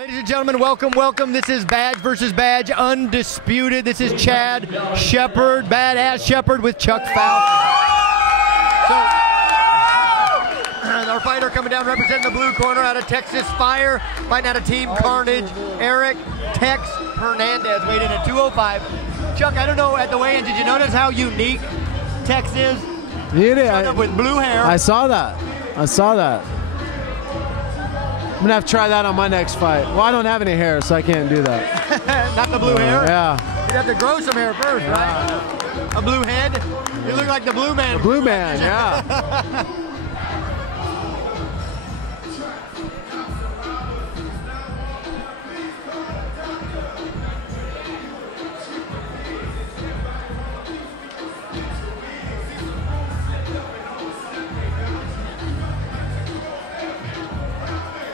Ladies and gentlemen, welcome, welcome. This is Badge versus Badge, Undisputed. This is Chad Shepard, Badass Shepard with Chuck Fout. So, our fighter coming down representing the blue corner out of Texas Fire, fighting out of Team Carnage, Eric Tex Hernandez, weighed in at 205. Chuck, I don't know, at the weigh-in, did you notice how unique Tex is? He did. Up with blue hair. I saw that. I saw that. I'm gonna have to try that on my next fight. Well, I don't have any hair, so I can't do that. Not the blue hair? Yeah. You'd have to grow some hair first, right? A blue head? You look like the blue man. The blue man, yeah.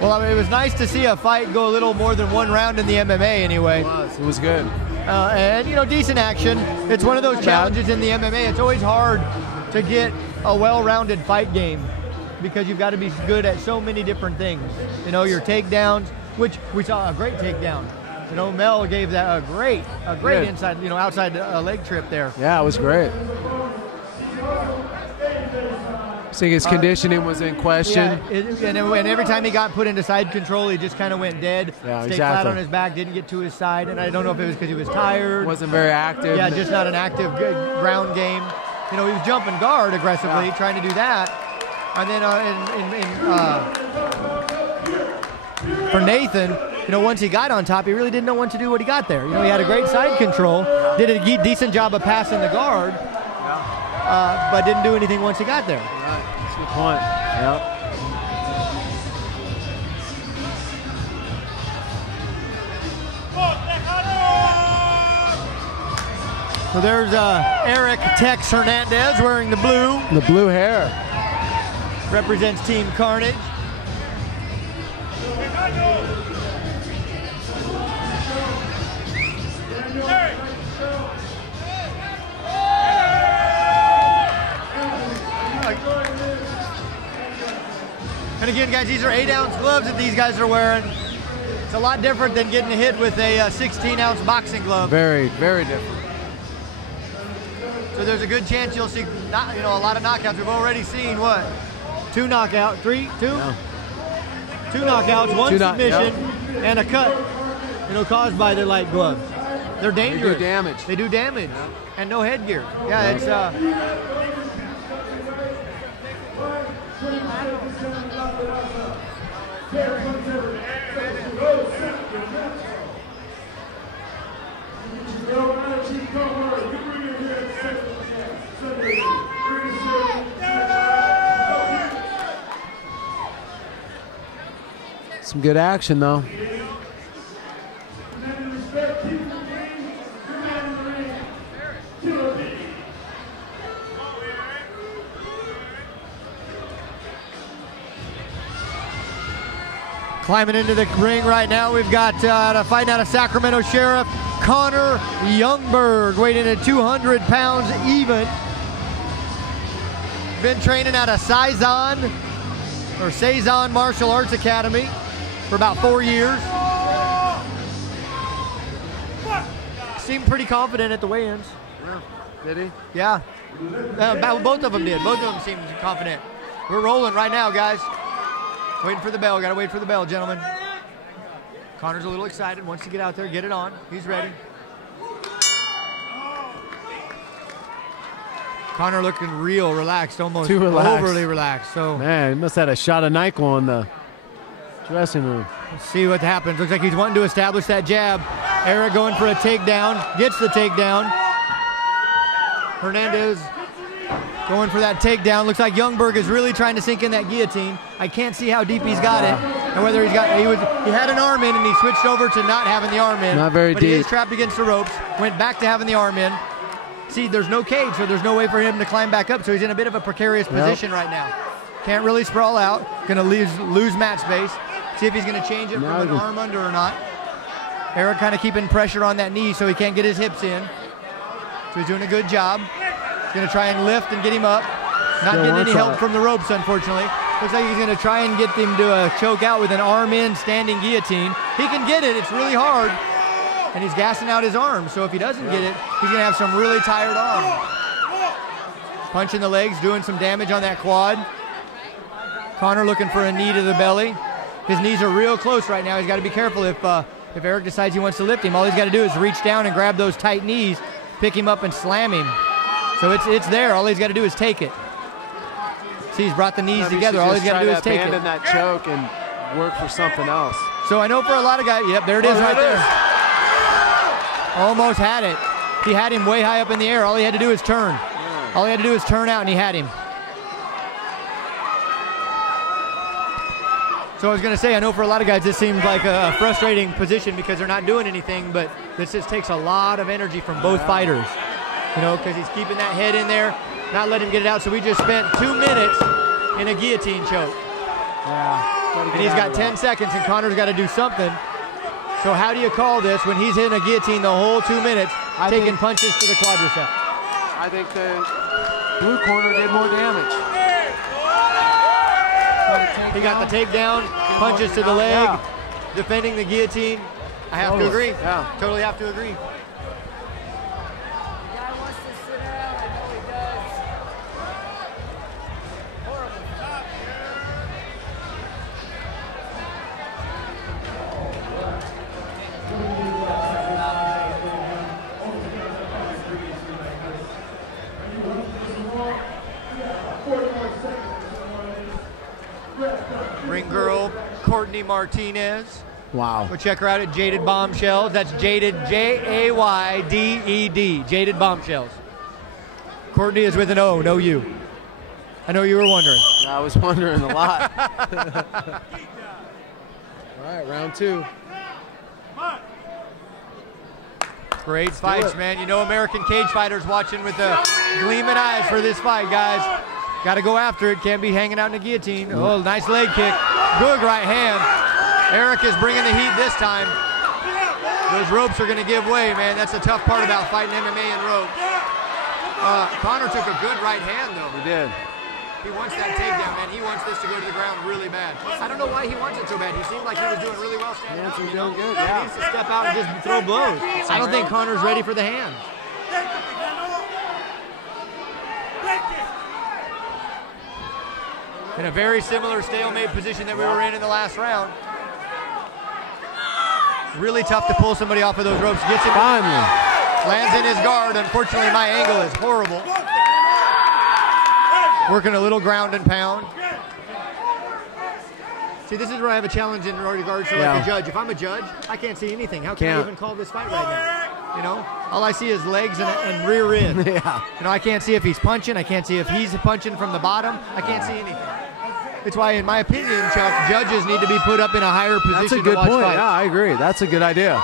Well, I mean, it was nice to see a fight go a little more than one round in the MMA anyway. It was good. And, you know, decent action. It's one of those challenges in the MMA. It's always hard to get a well-rounded fight game because you've got to be good at so many different things. You know, your takedowns, which we saw a great takedown. You know, Mel gave that a great inside, you know, outside leg trip there. Yeah, it was great. I think his conditioning was in question. Yeah, and every time he got put into side control, he just kind of went dead. Yeah, stayed flat on his back, didn't get to his side. And I don't know if it was because he was tired. Wasn't very active. Yeah, just not an active good ground game. You know, he was jumping guard aggressively, trying to do that. And then for Nathan, you know, once he got on top, he really didn't know what to do when he got there. You know, he had a great side control, did a decent job of passing the guard, but didn't do anything once he got there. That's a good point. Yep. So there's Eric Tex Hernandez wearing the blue. The blue hair. Represents Team Carnage. And again, guys, these are 8-ounce gloves that these guys are wearing. It's a lot different than getting hit with a 16-ounce boxing glove. Very, very different. So there's a good chance you'll see, a lot of knockouts. We've already seen what? 2 knockouts, 3, 2? Yeah. 2 knockouts, 1 submission, and a cut, caused by the light gloves. They're dangerous. They do damage. They do damage, and no headgear. Yeah, it's... Some good action, though. Climbing into the ring right now, we've got a fight out of Sacramento Sheriff, Connor Youngberg, weighed in at 200 pounds even. Been training out of Saison Martial Arts Academy for about 4 years. Seemed pretty confident at the weigh-ins. Did he? Yeah. Both of them did. Both of them seemed confident. We're rolling right now, guys. Waiting for the bell. Got to wait for the bell, gentlemen. Connor's a little excited. Wants to get out there, get it on. He's ready. Connor looking real relaxed, almost too relaxed. Overly relaxed. So man, he must have had a shot of NyQuil in the dressing room. Let's see what happens. Looks like he's wanting to establish that jab. Eric going for a takedown. Gets the takedown. Hernandez going for that takedown. Looks like Youngberg is really trying to sink in that guillotine. I can't see how deep he's got it, and whether he had an arm in and he switched over to not having the arm in. Not very deep. But he is trapped against the ropes. Went back to having the arm in. See, there's no cage, so there's no way for him to climb back up. So he's in a bit of a precarious position right now. Can't really sprawl out. Gonna lose mat space. See if he's gonna change it from an arm under or not. Eric kind of keeping pressure on that knee so he can't get his hips in. So he's doing a good job. He's gonna try and lift and get him up. Not getting any help from the ropes, unfortunately. Looks like he's going to try and get him to choke out with an arm-in standing guillotine. He can get it. It's really hard. And he's gassing out his arm. So if he doesn't get it, he's going to have some really tired arms. Punching the legs, doing some damage on that quad. Conor looking for a knee to the belly. His knees are real close right now. He's got to be careful if Eric decides he wants to lift him. All he's got to do is reach down and grab those tight knees, pick him up and slam him. So it's there. All he's got to do is take it. See, he's brought the knees together. All he's got to do is take it. Abandon that choke and work for something else. So I know for a lot of guys, yep, there it is right there. Almost had it. He had him way high up in the air. All he had to do is turn. All he had to do is turn out and he had him. So I was going to say, I know for a lot of guys this seems like a frustrating position because they're not doing anything, but this just takes a lot of energy from both fighters. You know, because he's keeping that head in there, not letting him get it out. So we just spent 2 minutes in a guillotine choke. Yeah. And he's got 10 seconds and Conor's got to do something. So how do you call this when he's hitting a guillotine the whole 2 minutes, taking punches to the quadricep? I think the blue corner did more damage. He got the takedown, punches to the leg, defending the guillotine. I have to agree. Yeah. Totally have to agree. Ring girl, Courtney Martinez. Wow. We'll check her out at Jaded Bombshells. That's Jaded, Jayded, Jaded Bombshells. Courtney is with an O, no U. I know you were wondering. I was wondering a lot. All right, round 2. Great fights, man. You know American Cage Fighters watching with the gleaming eyes for this fight, guys. Got to go after it. Can't be hanging out in the guillotine. Oh, nice leg kick. Good right hand. Eric is bringing the heat this time. Those ropes are going to give way, man. That's the tough part about fighting MMA and ropes. Conor took a good right hand, though. He did. He wants that takedown, man. He wants this to go to the ground really bad. I don't know why he wants it so bad. He seemed like he was doing really well standing up. He's You know? doing good, He yeah. needs to step out and just throw blows. I don't think Conor's ready for the hands. In a very similar stalemate position that we were in the last round. Really tough to pull somebody off of those ropes. Gets him. Finally. Lands in his guard. Unfortunately, my angle is horrible. Working a little ground and pound. See, this is where I have a challenge in regards to like a judge. If I'm a judge, I can't see anything. How can I even call this fight right now? You know, all I see is legs and rear end. Yeah. You know, I can't see if he's punching. I can't see if he's punching from the bottom. I can't see anything. It's why, in my opinion, Chuck, judges need to be put up in a higher position That's a good to watch point. fights. Yeah, I agree. That's a good idea.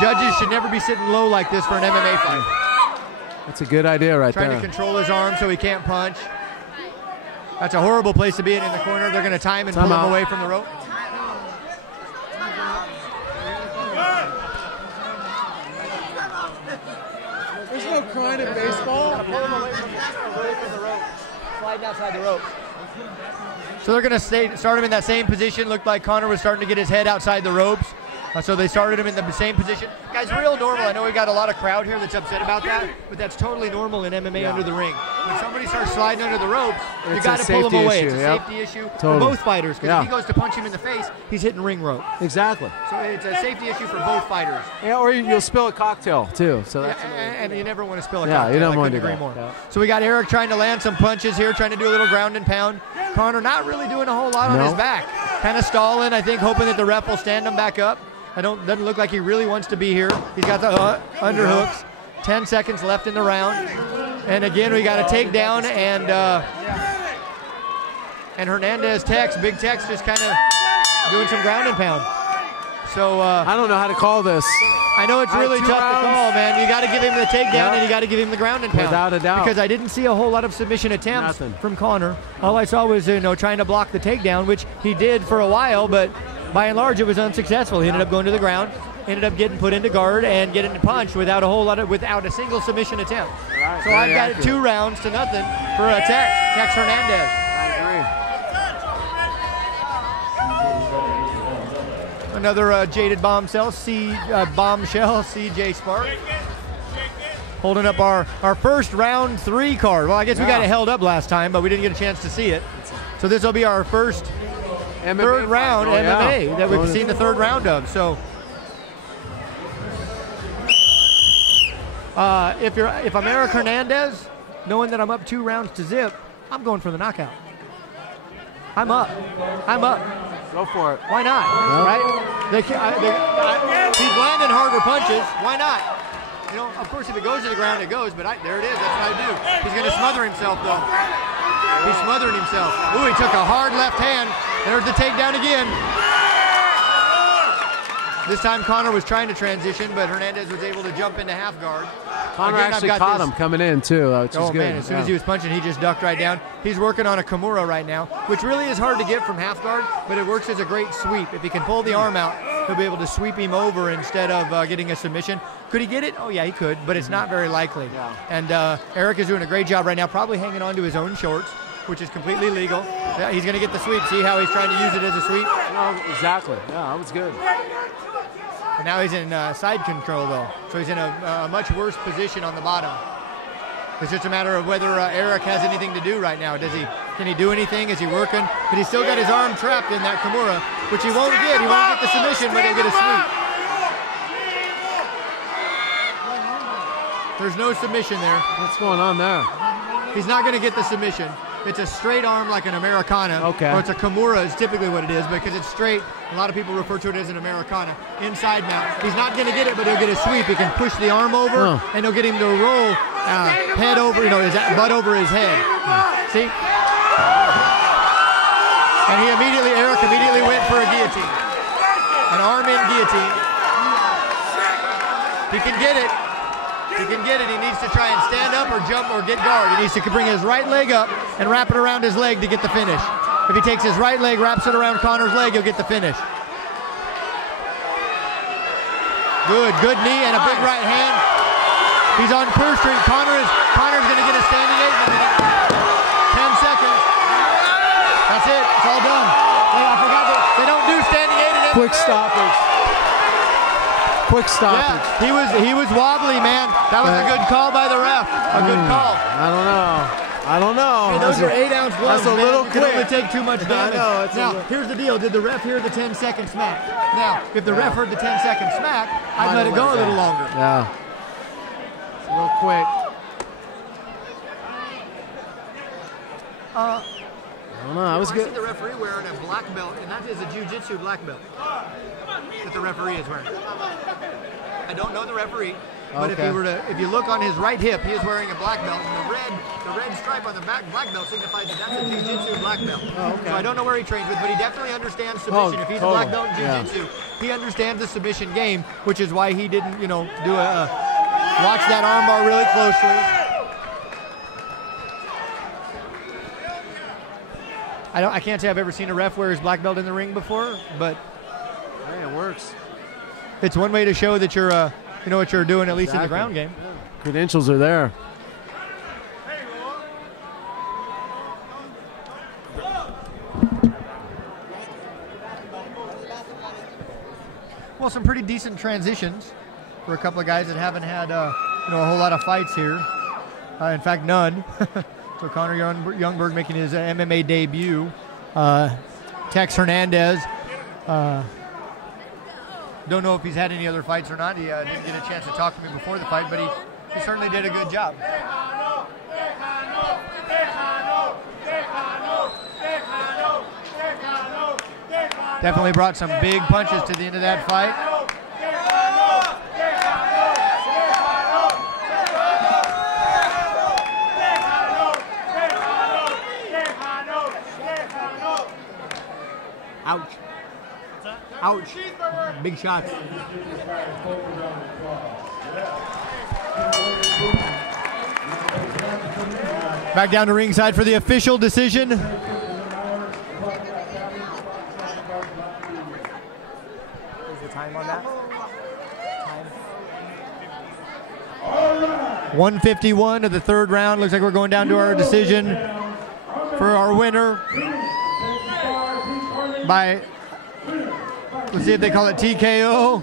Judges should never be sitting low like this for an MMA fight. That's a good idea right there. Trying to control his arm so he can't punch. That's a horrible place to be in the corner. They're going to time and pull him away from the rope. There's no crying in baseball. Pull him away from the rope. Sliding outside the rope. So they're going to start him in that same position. Looked like Conor was starting to get his head outside the ropes. So they started him in the same position. Guys, real normal. I know we got a lot of crowd here that's upset about that, but that's totally normal in MMA under the ring. When somebody starts sliding under the ropes, you got to pull them away. It's a safety issue for both fighters, because if he goes to punch him in the face, he's hitting ring rope. Exactly. So it's a safety issue for both fighters. Yeah, or you'll spill a cocktail too. So that's and you never want to spill a yeah, cocktail. you don't I want to couldn't do agree that. more. So we got Eric trying to land some punches here, trying to do a little ground and pound. Conor not really doing a whole lot on his back. Kind of stalling, I think, hoping that the ref will stand him back up. Doesn't look like he really wants to be here. He's got the underhooks. 10 seconds left in the round. And again, we got a takedown, and Hernadez Big Tex just kind of doing some ground and pound. So I don't know how to call this. I know it's really tough to call, man. You got to give him the takedown and you got to give him the ground and pound. Without a doubt. Because I didn't see a whole lot of submission attempts from Conor. All I saw was trying to block the takedown, which he did for a while, but by and large it was unsuccessful. He ended up going to the ground, ended up getting put into guard and getting punched without a single submission attempt. Right, so I've got it 2 rounds to nothing for Tex Hernadez. I agree. Another jaded bombshell, CJ Spark. Holding up our first round 3 card. Well, I guess we got it held up last time, but we didn't get a chance to see it. So this will be our first third round MMA that we've seen the third round of. So if I'm Eric Hernandez, knowing that I'm up 2 rounds to zip, I'm going for the knockout. I'm up. Go for it. Why not? Yep. Right? He's landing harder punches. Why not? You know, of course, if it goes to the ground, it goes. But there it is. That's what I do. He's going to smother himself, though. He's smothering himself. Ooh, he took a hard left hand. There's the takedown again. This time Connor was trying to transition, but Hernandez was able to jump into half guard. Connor actually caught him coming in too, which is good. Man, as soon as he was punching, he just ducked right down. He's working on a Kimura right now, which really is hard to get from half guard, but it works as a great sweep. If he can pull the arm out, he'll be able to sweep him over instead of getting a submission. Could he get it? Oh yeah, he could, but it's not very likely. Yeah. And Eric is doing a great job right now, probably hanging on to his own shorts, which is completely legal. Yeah, he's going to get the sweep. See how he's trying to use it as a sweep? No, exactly. Yeah, that was good. And now he's in side control, though. So he's in a much worse position on the bottom. It's just a matter of whether Eric has anything to do right now. Can he do anything? Is he working? But he's still got his arm trapped in that Kimura, which he won't get. He won't get the submission, but he'll get a sweep. There's no submission there. What's going on there? He's not going to get the submission. It's a straight arm like an Americana. Okay. Or it's a Kimura is typically what it is, because it's straight. A lot of people refer to it as an Americana. Inside mount. He's not going to get it, but he'll get a sweep. He can push the arm over, and he'll get him to roll head over, his butt over his head. See? And Eric immediately went for a guillotine. An arm in guillotine. He can get it. He can get it. He needs to try and stand up or jump or get guard. He needs to bring his right leg up and wrap it around his leg to get the finish. If he takes his right leg, wraps it around Connor's leg, he'll get the finish. Good knee and a big right hand. He's on Purr Street. Connor's going to get a standing 8 minutes. 10 seconds. That's it. It's all done. I forgot that they don't do standing 8 in quick stoppage. Quick stoppage. Yeah, he was wobbly, man. That was a good call by the ref. A good call. I don't know. Hey, those are 8-ounce gloves. That's a little quick. It would take too much damage. Now, here's the deal. Did the ref hear the 10-second smack? Now, if the ref heard the 10-second smack, I'd let it go a little longer. Yeah. It's a little quick. I don't know. That was good. I see the referee wearing a black belt, and that is a jiu-jitsu black belt that the referee is wearing. I don't know the referee, but if you look on his right hip, he is wearing a black belt, and the red stripe on the back black belt signifies that that's a jiu-jitsu black belt. So I don't know where he trains with, but he definitely understands submission. If he's a black belt in jiu-jitsu, he understands the submission game, which is why he didn't, do watch that armbar really closely. I can't say I've ever seen a ref wear his black belt in the ring before, but hey, it works. It's one way to show that you're, you know what you're doing, at least in the ground game. Yeah. Credentials are there. Well, some pretty decent transitions for a couple of guys that haven't had, a whole lot of fights here. In fact, none. So Connor Youngberg making his MMA debut. Tex Hernandez. Don't know if he's had any other fights or not. He didn't get a chance to talk to me before the fight, but he certainly did a good job. Definitely brought some big punches to the end of that fight. Ouch. Ouch. Big shots. Back down to ringside for the official decision. What is the time on that? 1:51 of the third round. Looks like we're going down to our decision for our winner by Let's see if they call it TKO.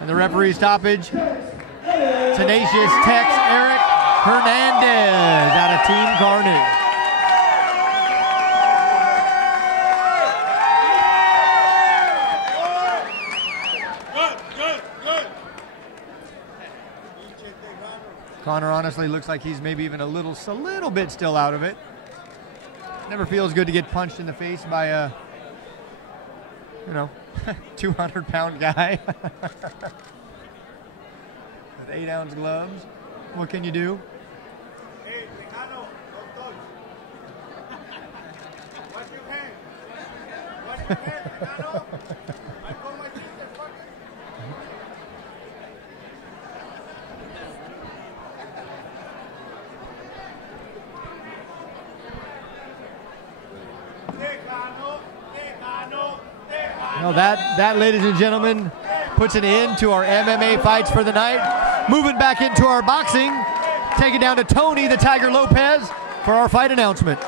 And the referee stoppage. Tenacious Tex Eric Hernandez out of Team Carnage. Connor honestly looks like he's maybe even a little bit still out of it. Never feels good to get punched in the face by a, 200-pound guy with 8-ounce gloves. What can you do? Hey, Tejano, don't touch. Watch your hand. Watch your hand, Tejano. I call my sister, fucker. Well, that, ladies and gentlemen, puts an end to our MMA fights for the night. Moving back into our boxing, take it down to Tony the Tiger Lopez for our fight announcement.